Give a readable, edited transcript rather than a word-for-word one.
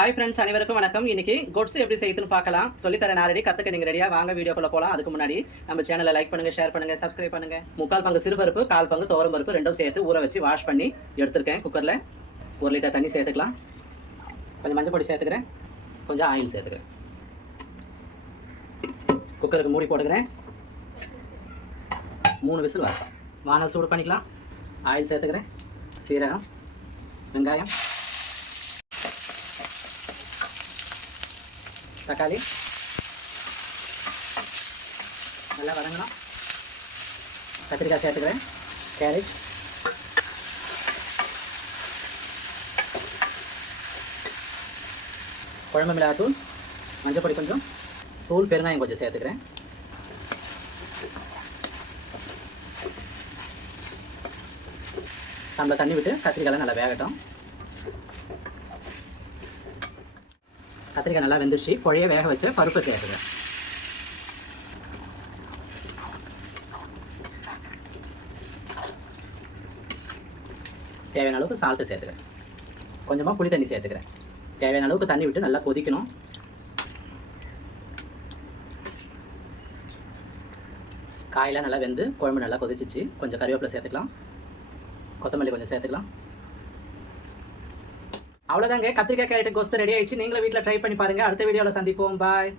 Hi friends, அனைவருக்கும் வணக்கம். இன்னைக்கு கொட்ஸ் எப்படி செய்யுதுன்னு பார்க்கலாம். சொல்லித்தரேன் நான் ரெடி. கற்றுக்க நீங்கள் ரெடியாக வாங்க வீடியோக்குள்ள போகலாம். அதுக்கு முன்னாடி நம்ம சேனலை லைக் பண்ணுங்கள், ஷேர் பண்ணுங்கள், சப்ஸ்கிரைப் பண்ணுங்கள். 3/4 பங்கு சிறுபருப்பு, 1/4 பங்கு துவரம் பருப்பு ரெண்டும் சேர்த்து ஊற வச்சு வாஷ் பண்ணி எடுத்துருக்கேன். குக்கரில் 1 லிட்டர் தண்ணி சேர்த்துக்கலாம். கொஞ்சம் மஞ்சள் பொடி சேர்த்துக்கிறேன், கொஞ்சம் ஆயில் சேர்த்துக்கிறேன். குக்கருக்கு மூடி போட்டுக்கிறேன். 3 விசில் வரலாம். வானல் சூடு பண்ணிக்கலாம். ஆயில் சேர்த்துக்கிறேன். சீரகம், வெங்காயம், தக்காளி நல்லா வதங்கலாம். கத்திரிக்காய் சேர்த்துக்கிறேன். கேரட், குழம்பு மிளகாத்தூள், மஞ்சள் பொடி கொஞ்சம், தூள் பெருங்காயம் கொஞ்சம் சேர்த்துக்கிறேன். நம்ம தண்ணி விட்டு கத்திரிக்காய் நல்லா வேகட்டும். கத்திரிக்காய் நல்லா வெந்துருச்சு. குழைய வேக வச்ச பருப்பு சேர்த்துக்கிறேன். தேவையான அளவுக்கு சால்ட்டு சேர்த்துக்கிறேன். கொஞ்சமாக புளி தண்ணி சேர்த்துக்கிறேன். தேவையான அளவுக்கு தண்ணி விட்டு நல்லா கொதிக்கணும். காயெல்லாம் நல்லா வெந்து குழம்பு நல்லா கொதிச்சிச்சு. கொஞ்சம் கறிவேப்பிலை சேர்த்துக்கலாம். கொத்தமல்லி கொஞ்சம் சேர்த்துக்கலாம். அவ்வளோதாங்க, கத்திரிக்காய் கேரட் கோஸ்து ரெடி ஆயிடுச்சு. நீங்களும் வீட்டில் ட்ரை பண்ணி பாருங்கள். அடுத்த வீடியோவில் சந்திப்போம். பாய்.